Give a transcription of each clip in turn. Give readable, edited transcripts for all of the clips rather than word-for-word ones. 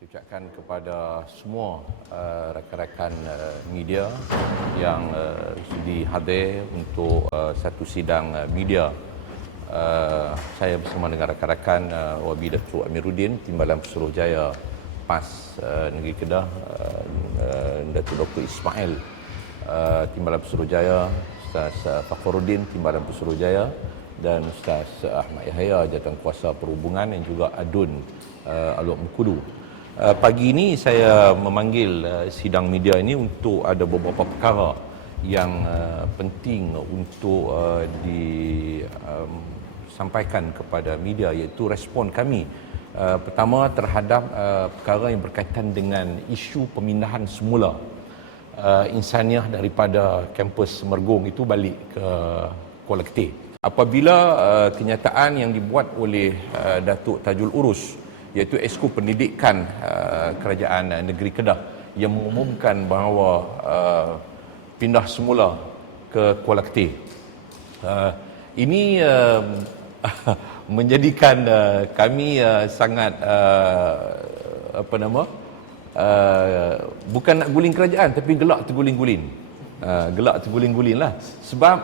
Saya ucapkan kepada semua rakan-rakan media yang sudi hadir untuk satu sidang media. Saya bersama dengan rakan-rakan Wabi Datuk Amiruddin, Timbalan Pesuruhjaya PAS Negeri Kedah, Datuk Dr. Ismail, Timbalan Pesuruhjaya, Ustaz Fakhruddin, Timbalan Pesuruhjaya, dan Ustaz Ahmad Yahya, Jawatankuasa Perhubungan, dan juga Adun Alok Mengkudu. Pagi ini saya memanggil sidang media ini untuk ada beberapa perkara yang penting untuk disampaikan kepada media, iaitu respon kami. Pertama, terhadap perkara yang berkaitan dengan isu pemindahan semula insaniah daripada kampus Mergong itu balik ke Kuala Keteh. Apabila kenyataan yang dibuat oleh Datuk Tajul Urus, iaitu Esko Pendidikan Kerajaan Negeri Kedah, yang mengumumkan bahawa pindah semula ke Kuala Keteh. Ini menjadikan kami sangat bukan nak guling kerajaan, tapi gelak terguling-guling. Gelak terguling-guling lah. Sebab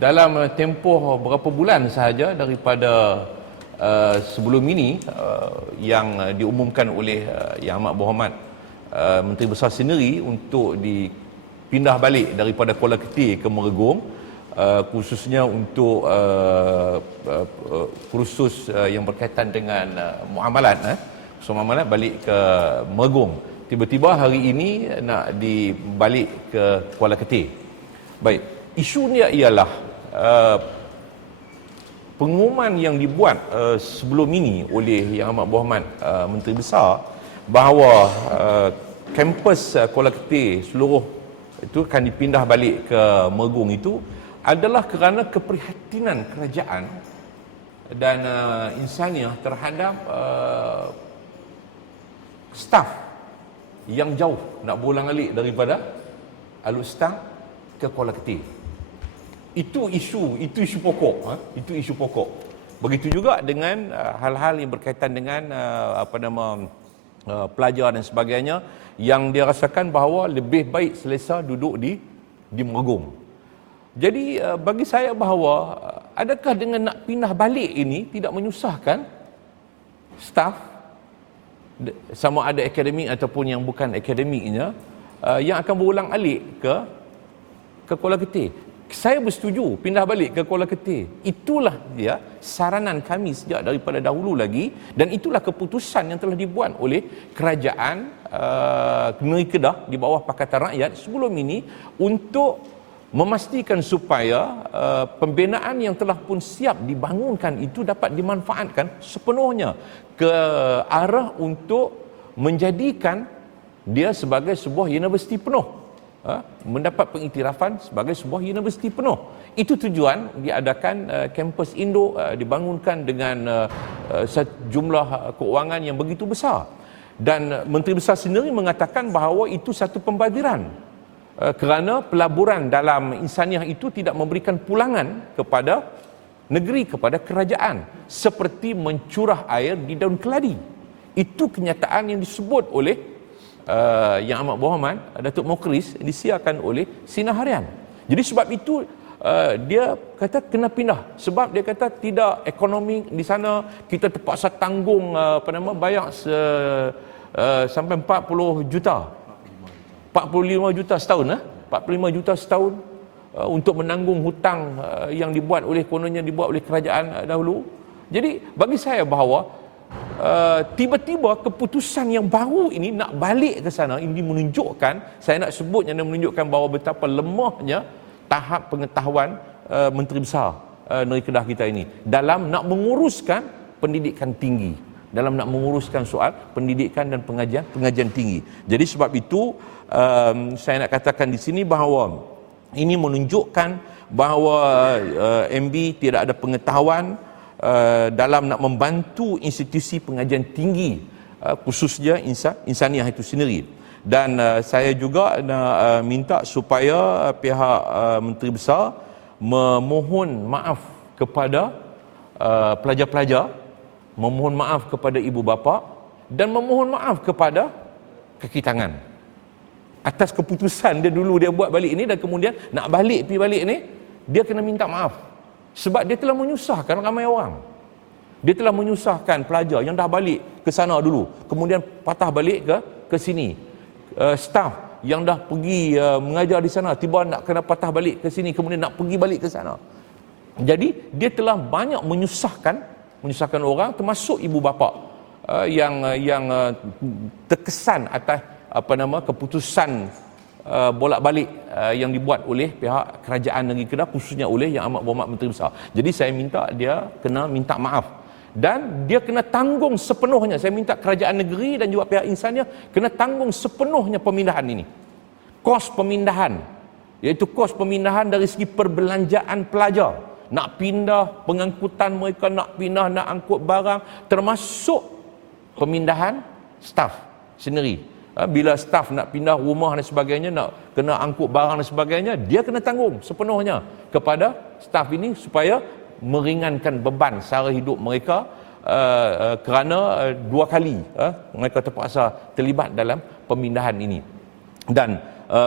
dalam tempoh berapa bulan sahaja daripada sebelum ini yang diumumkan oleh Yang Amat Berhormat Menteri Besar sendiri untuk dipindah balik daripada Kuala Keteh ke Mergong, khususnya untuk kursus yang berkaitan dengan muamalat, muamalat balik ke Mergong. Tiba-tiba hari ini nak dibalik ke Kuala Keteh. Baik, isunya ialah pengumuman yang dibuat sebelum ini oleh Yang Amat Berhormat Menteri Besar bahawa kampus Kuala Keteh seluruh itu akan dipindah balik ke Mergong itu adalah kerana keprihatinan kerajaan dan insaniah terhadap staf yang jauh nak berulang-alik daripada Alustar ke Kuala Keteh. Itu isu pokok, itu isu pokok. Begitu juga dengan hal-hal yang berkaitan dengan pelajar dan sebagainya, yang dia rasakan bahawa lebih baik selesa duduk di Mergong. Jadi bagi saya bahawa adakah dengan nak pindah balik ini tidak menyusahkan staf, sama ada akademik ataupun yang bukan akademiknya, yang akan berulang-alik ke Kuala Keteh. Saya bersetuju pindah balik ke Kuala Keteh. Itulah dia saranan kami sejak daripada dahulu lagi, dan itulah keputusan yang telah dibuat oleh kerajaan Negeri Kedah di bawah Pakatan Rakyat sebelum ini untuk memastikan supaya pembinaan yang telah pun siap dibangunkan itu dapat dimanfaatkan sepenuhnya ke arah untuk menjadikan dia sebagai sebuah universiti penuh, mendapat pengiktirafan sebagai sebuah universiti penuh. Itu tujuan diadakan kampus Indo, dibangunkan dengan sejumlah keuangan yang begitu besar. Dan Menteri Besar sendiri mengatakan bahawa itu satu pembadiran, kerana pelaburan dalam insaniah itu tidak memberikan pulangan kepada negeri, kepada kerajaan, seperti mencurah air di daun keladi. Itu kenyataan yang disebut oleh Yang Amat Berhormat Datuk Mokris, disiarkan oleh Sinar Harian. Jadi sebab itu dia kata kena pindah, sebab dia kata tidak ekonomi di sana, kita terpaksa tanggung bayar sampai 40 juta 45 juta setahun 45 juta setahun untuk menanggung hutang yang dibuat oleh kerajaan dahulu. Jadi bagi saya bahawa tiba-tiba keputusan yang baru ini nak balik ke sana, ini menunjukkan, saya nak sebutnya, menunjukkan bahawa betapa lemahnya tahap pengetahuan Menteri Besar Negeri Kedah kita ini dalam nak menguruskan pendidikan tinggi, dalam nak menguruskan soal pendidikan dan pengajian tinggi. Jadi sebab itu saya nak katakan di sini bahawa ini menunjukkan bahawa MB tidak ada pengetahuan dalam nak membantu institusi pengajian tinggi, khususnya insaniah itu sendiri. Dan saya juga nak minta supaya pihak Menteri Besar memohon maaf kepada pelajar-pelajar, memohon maaf kepada ibu bapa dan memohon maaf kepada kaki tangan atas keputusan dia dulu dia buat balik ni, dan kemudian nak pergi balik ni, dia kena minta maaf sebab dia telah menyusahkan ramai orang. Dia telah menyusahkan pelajar yang dah balik ke sana dulu, kemudian patah balik ke sini. Staff yang dah pergi mengajar di sana tiba nak kena patah balik ke sini, kemudian nak pergi balik ke sana. Jadi dia telah banyak menyusahkan orang, termasuk ibu bapa yang terkesan atas keputusan bolak-balik yang dibuat oleh pihak kerajaan negeri Kedah, khususnya oleh Yang Amat Berhormat Menteri Besar. Jadi saya minta dia kena minta maaf dan dia kena tanggung sepenuhnya. Saya minta kerajaan negeri dan juga pihak insannya kena tanggung sepenuhnya pemindahan ini. Kos pemindahan, iaitu kos pemindahan dari segi perbelanjaan pelajar, nak pindah pengangkutan mereka, nak pindah nak angkut barang, termasuk pemindahan staf sendiri. Bila staf nak pindah rumah dan sebagainya, nak kena angkut barang dan sebagainya, dia kena tanggung sepenuhnya kepada staf ini supaya meringankan beban sara hidup mereka, kerana 2 kali mereka terpaksa terlibat dalam pemindahan ini. Dan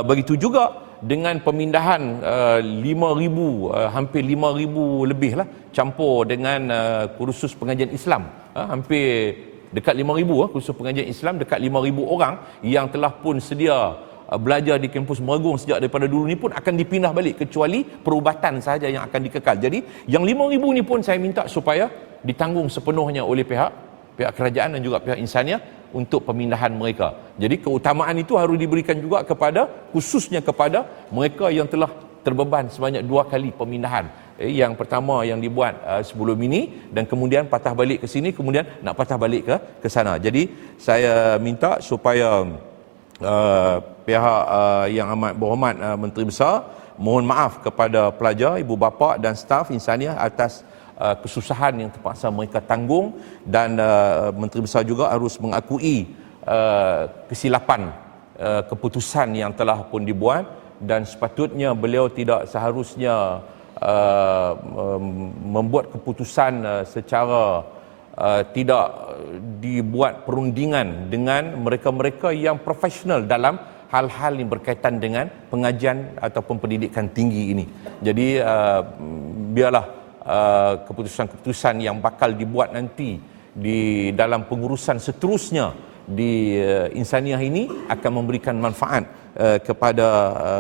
begitu juga dengan pemindahan 5,000, hampir 5,000 lebih lah, campur dengan kursus pengajian Islam, hampir dekat 5,000 kursus pengajian Islam, dekat 5,000 orang yang telah pun sedia belajar di kampus Meragong sejak daripada dulu ni pun akan dipindah balik, kecuali perubatan sahaja yang akan dikekal. Jadi yang 5,000 ni pun saya minta supaya ditanggung sepenuhnya oleh pihak kerajaan dan juga pihak insannya untuk pemindahan mereka. Jadi keutamaan itu harus diberikan juga khususnya kepada mereka yang telah terbeban sebanyak 2 kali pemindahan. Yang pertama yang dibuat sebelum ini, dan kemudian patah balik ke sini, kemudian nak patah balik ke sana. Jadi saya minta supaya pihak Yang Amat Berhormat Menteri Besar mohon maaf kepada pelajar, ibu bapa dan staf insaniah atas kesusahan yang terpaksa mereka tanggung, dan Menteri Besar juga harus mengakui kesilapan keputusan yang telah pun dibuat, dan sepatutnya beliau tidak seharusnya membuat keputusan secara tidak dibuat perundingan dengan mereka-mereka yang profesional dalam hal-hal yang berkaitan dengan pengajian ataupun pendidikan tinggi ini. Jadi biarlah keputusan-keputusan yang bakal dibuat nanti di dalam pengurusan seterusnya di insaniah ini akan memberikan manfaat kepada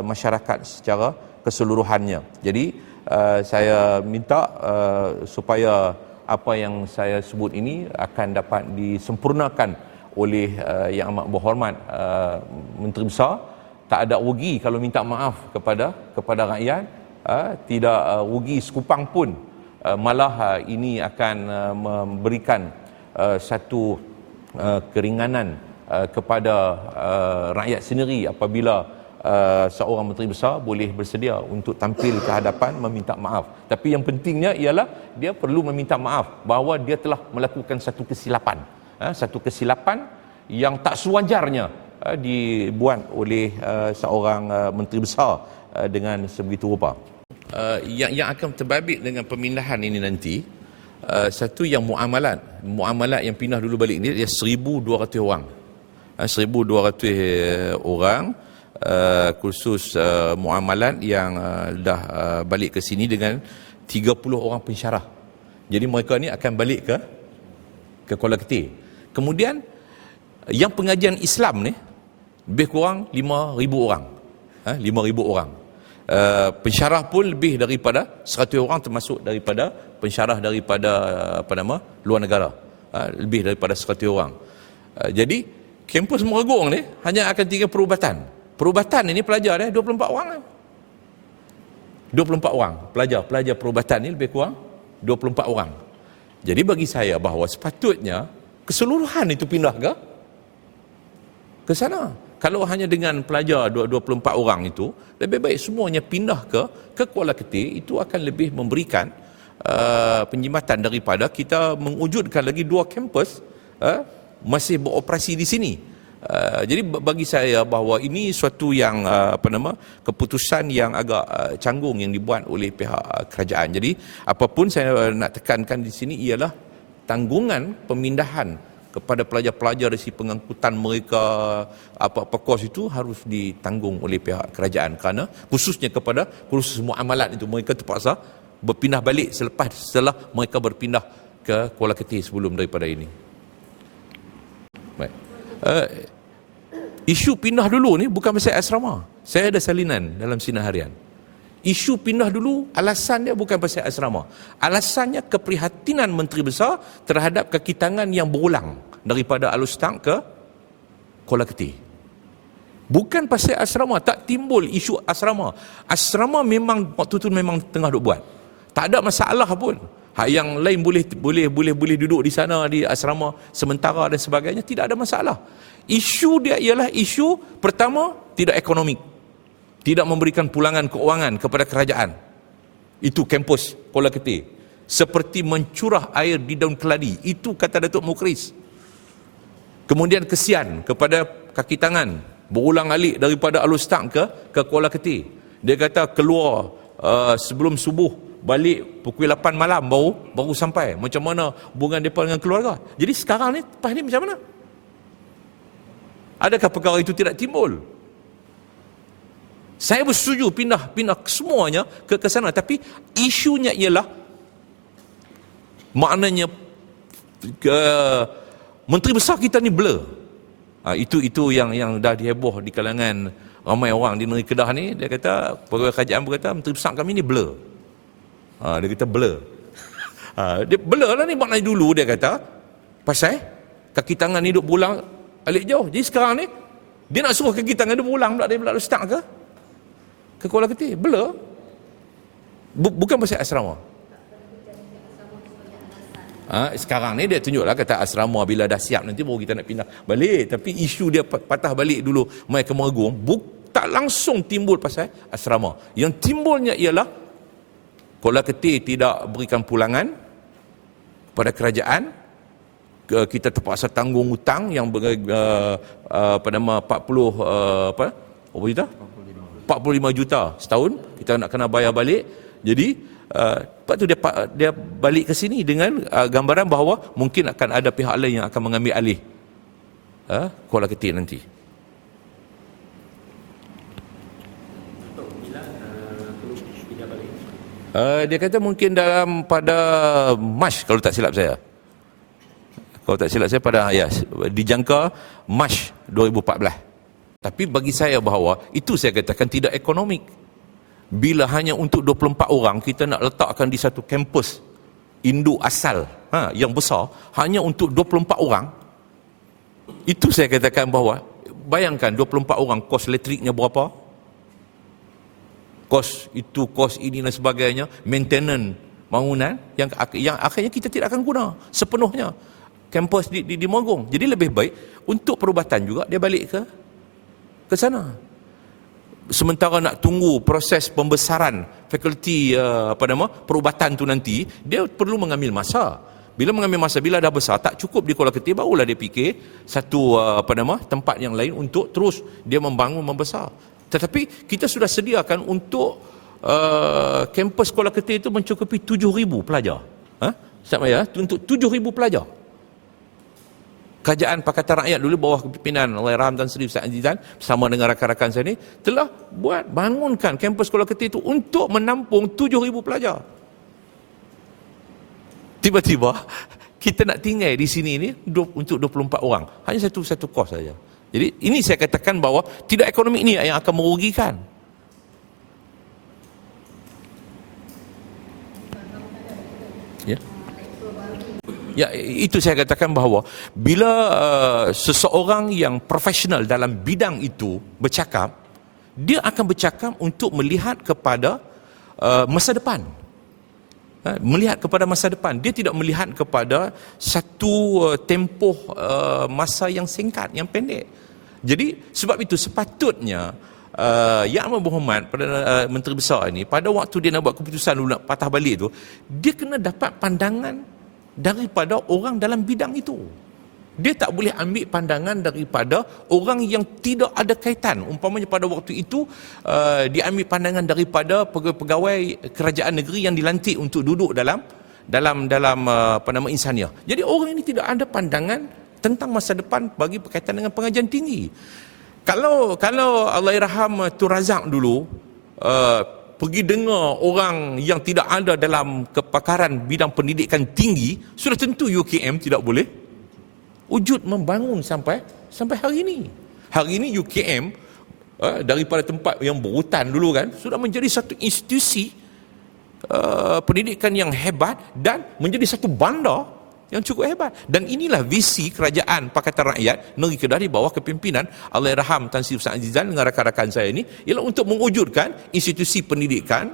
masyarakat secara keseluruhannya. Jadi saya minta supaya apa yang saya sebut ini akan dapat disempurnakan oleh Yang Amat Berhormat Menteri Besar. Tak ada rugi kalau minta maaf kepada rakyat, tidak rugi sekupang pun, malah ini akan memberikan satu keringanan kepada rakyat sendiri apabila seorang Menteri Besar boleh bersedia untuk tampil ke hadapan meminta maaf. Tapi yang pentingnya ialah dia perlu meminta maaf bahawa dia telah melakukan satu kesilapan. Satu kesilapan yang tak sewajarnya dibuat oleh seorang Menteri Besar dengan sebegitu rupa. Yang akan terbabit dengan pemindahan ini nanti, satu yang muamalat yang pindah dulu balik ni dia 1,200 orang. 1,200 orang kursus muamalat yang dah balik ke sini dengan 30 orang pensyarah. Jadi mereka ni akan balik ke Kuala Ketir. Kemudian yang pengajian Islam ni lebih kurang 5,000 orang. 5,000 orang. Pensyarah pun lebih daripada 100 orang, termasuk daripada pensyarah daripada luar negara. Lebih daripada 100 orang. Jadi kampus Meragong ni hanya akan tinggal perubatan. Perubatan ini pelajar 24 orang. 24 orang pelajar perubatan ni lebih kurang 24 orang. Jadi bagi saya bahawa sepatutnya keseluruhan itu pindah ke sana. Kalau hanya dengan pelajar 24 orang itu, lebih baik semuanya pindah ke Kuala Ketir. Itu akan lebih memberikan penjimatan daripada kita mewujudkan lagi 2 kampus masih beroperasi di sini. Jadi bagi saya bahawa ini suatu yang keputusan yang agak canggung yang dibuat oleh pihak kerajaan. Jadi apapun saya nak tekankan di sini ialah tanggungan pemindahan kepada pelajar-pelajar dari si pengangkutan mereka, apa-apa kos itu harus ditanggung oleh pihak kerajaan, kerana khususnya kepada kursus muamalat itu mereka terpaksa berpindah balik setelah mereka berpindah ke Kuala Ketih sebelum daripada ini. Baik. Isu pindah dulu ni bukan pasal asrama. Saya ada salinan dalam sinar harian. Isu pindah dulu, alasan dia bukan pasal asrama. Alasannya keprihatinan Menteri Besar terhadap kaki tangan yang berulang daripada Alustang ke Kuala Ketih. Bukan pasal asrama, tak timbul isu asrama. Asrama memang waktu tu memang tengah duk buat. Tak ada masalah pun. Hak yang lain boleh duduk di sana di asrama sementara dan sebagainya, tidak ada masalah. Isu dia ialah isu pertama, tidak ekonomik. Tidak memberikan pulangan keuangan kepada kerajaan. Itu kampus Kuala Ketih. Seperti mencurah air di daun keladi. Itu kata Datuk Mukhris. Kemudian kesian kepada kaki tangan. Berulang alik daripada Alustang ke Kuala Ketih. Dia kata keluar sebelum subuh. Balik pukul 8 malam baru sampai. Macam mana hubungan mereka dengan keluarga. Jadi sekarang ni, lepas ni macam mana? Adakah perkara itu tidak timbul? Saya bersetuju pindah semuanya ke sana, tapi isunya ialah maknanya Menteri Besar kita ni blur. Itu yang dah diheboh di kalangan ramai orang di negeri Kedah ni. Dia kata, pegawai kerajaan berkata Menteri Besar kami ni blur. Dia kata blur. Dia blur lah ni maknanya dulu dia kata pasal kaki tangan ni duk berulang alik jauh. Jadi sekarang ni dia nak suruh kaki tangan dia berulang pula daripada Alustang ke Kuala Ketih. Blur. Bukan pasal asrama. Sekarang ni dia tunjuklah kata asrama bila dah siap nanti baru kita nak pindah balik. Tapi isu dia patah balik dulu mai ke Meregung, tak langsung timbul pasal asrama. Yang timbulnya ialah Kuala Ketih tidak berikan pulangan kepada kerajaan. Kita terpaksa tanggung hutang yang pada nama 45 juta setahun, kita nak kena bayar balik. Jadi lepas tu dia balik ke sini dengan gambaran bahawa mungkin akan ada pihak lain yang akan mengambil alih Kuala Ketih nanti. Dia kata mungkin pada Mac kalau tak silap saya. Kalau tak silap saya dijangka Mac 2014. Tapi bagi saya bahawa itu saya katakan tidak ekonomik. Bila hanya untuk 24 orang kita nak letakkan di satu kampus induk asal yang besar hanya untuk 24 orang. Itu saya katakan bahawa bayangkan 24 orang kos elektriknya berapa? Kos itu, kos ini dan sebagainya, maintenance bangunan yang akhirnya kita tidak akan guna sepenuhnya kampus di Meregung. Jadi lebih baik untuk perubatan juga dia balik ke sana. Sementara nak tunggu proses pembesaran fakulti perubatan tu nanti, dia perlu mengambil masa. Bila mengambil masa, bila dah besar tak cukup di Kuala Ketih, barulah dia fikir satu tempat yang lain untuk terus dia membangun membesar. Tetapi kita sudah sediakan untuk kampus Kuala Ketih itu mencukupi 7,000 pelajar. Sama ya, untuk 7,000 pelajar. Kerajaan Pakatan Rakyat dulu bawah kepimpinan Allahyarham Tan Sri Ustaz Azizan bersama dengan rakan-rakan saya ni telah bangunkan kampus Kuala Ketih itu untuk menampung 7,000 pelajar. Tiba-tiba kita nak tinggal di sini ni untuk 24 orang. Hanya satu kos saja. Jadi ini saya katakan bahawa tidak ekonomi ini yang akan merugikan. Ya. Ya, itu saya katakan bahawa bila seseorang yang profesional dalam bidang itu bercakap, dia akan bercakap untuk melihat kepada masa depan. Melihat kepada masa depan. Dia tidak melihat kepada satu tempoh masa yang singkat, yang pendek. Jadi sebab itu sepatutnya Yang Amat Berhormat Perdana Menteri Besar ini pada waktu dia nak buat keputusan dulu nak patah balik itu, dia kena dapat pandangan daripada orang dalam bidang itu. Dia tak boleh ambil pandangan daripada orang yang tidak ada kaitan. Umpamanya pada waktu itu dia ambil pandangan daripada pegawai kerajaan negeri yang dilantik untuk duduk dalam insaniah. Jadi orang ini tidak ada pandangan tentang masa depan bagi berkaitan dengan pengajian tinggi. Kalau Allahyarham Tun Razak dulu pergi dengar orang yang tidak ada dalam kepakaran bidang pendidikan tinggi, sudah tentu UKM tidak boleh wujud membangun sampai hari ini. Hari ini UKM daripada tempat yang berhutan dulu kan, sudah menjadi satu institusi pendidikan yang hebat dan menjadi satu bandar yang cukup hebat. Dan inilah visi Kerajaan Pakatan Rakyat Negeri Kedah di bawah kepimpinan Allahyarham Tan Sri Ustaz Azizan dengan rakan-rakan saya ini, ialah untuk mewujudkan institusi pendidikan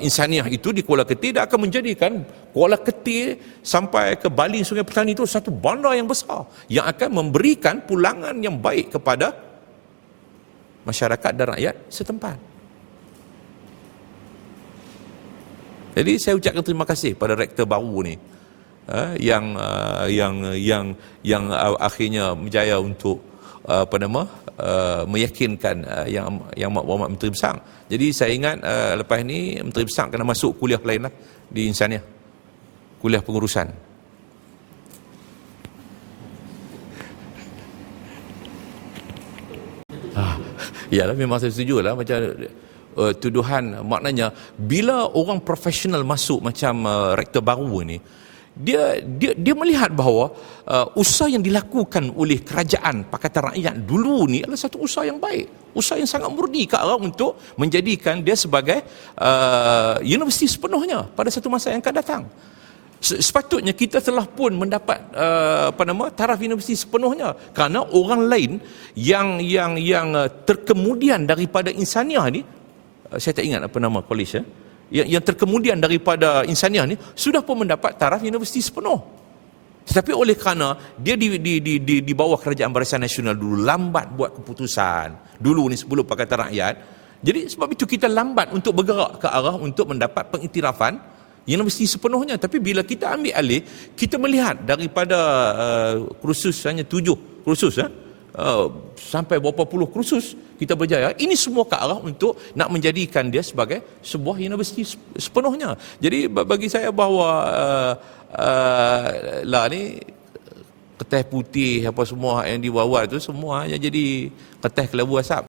insaniah itu di Kuala Ketir, dan akan menjadikan Kuala Ketir sampai ke Baling Sungai Petani itu satu bandar yang besar yang akan memberikan pulangan yang baik kepada masyarakat dan rakyat setempat. Jadi saya ucapkan terima kasih pada rektor baru ni yang akhirnya berjaya untuk meyakinkan yang Muhammad Menteri Besar. Jadi saya ingat lepas ni Menteri Besar kena masuk kuliah lain lah di insaniah, kuliah pengurusan. Ya, memang saya setuju lah macam tuduhan, maknanya bila orang profesional masuk macam rektor baru ni, dia melihat bahawa usaha yang dilakukan oleh kerajaan Pakatan Rakyat dulu ni adalah satu usaha yang baik, usaha yang sangat murni ke arah untuk menjadikan dia sebagai universiti sepenuhnya pada satu masa yang akan datang. Sepatutnya kita telah pun mendapat taraf universiti sepenuhnya, kerana orang lain yang terkemudian daripada insaniah ni, saya tak ingat apa nama college yang terkemudian daripada insaniah ni sudah pun mendapat taraf universiti sepenuh. Tetapi oleh kerana dia di bawah Kerajaan Barisan Nasional dulu lambat buat keputusan dulu ni sebelum Pakatan Rakyat, jadi sebab itu kita lambat untuk bergerak ke arah untuk mendapat pengiktirafan universiti sepenuhnya. Tapi bila kita ambil alih, kita melihat daripada kursus hanya 7 kursus sampai berapa puluh kursus kita berjaya. Ini semua ke arah untuk nak menjadikan dia sebagai sebuah universiti sepenuhnya. Jadi bagi saya bahawa ni keteh putih apa semua yang diwawal tu semua hanya jadi keteh kelabu asap.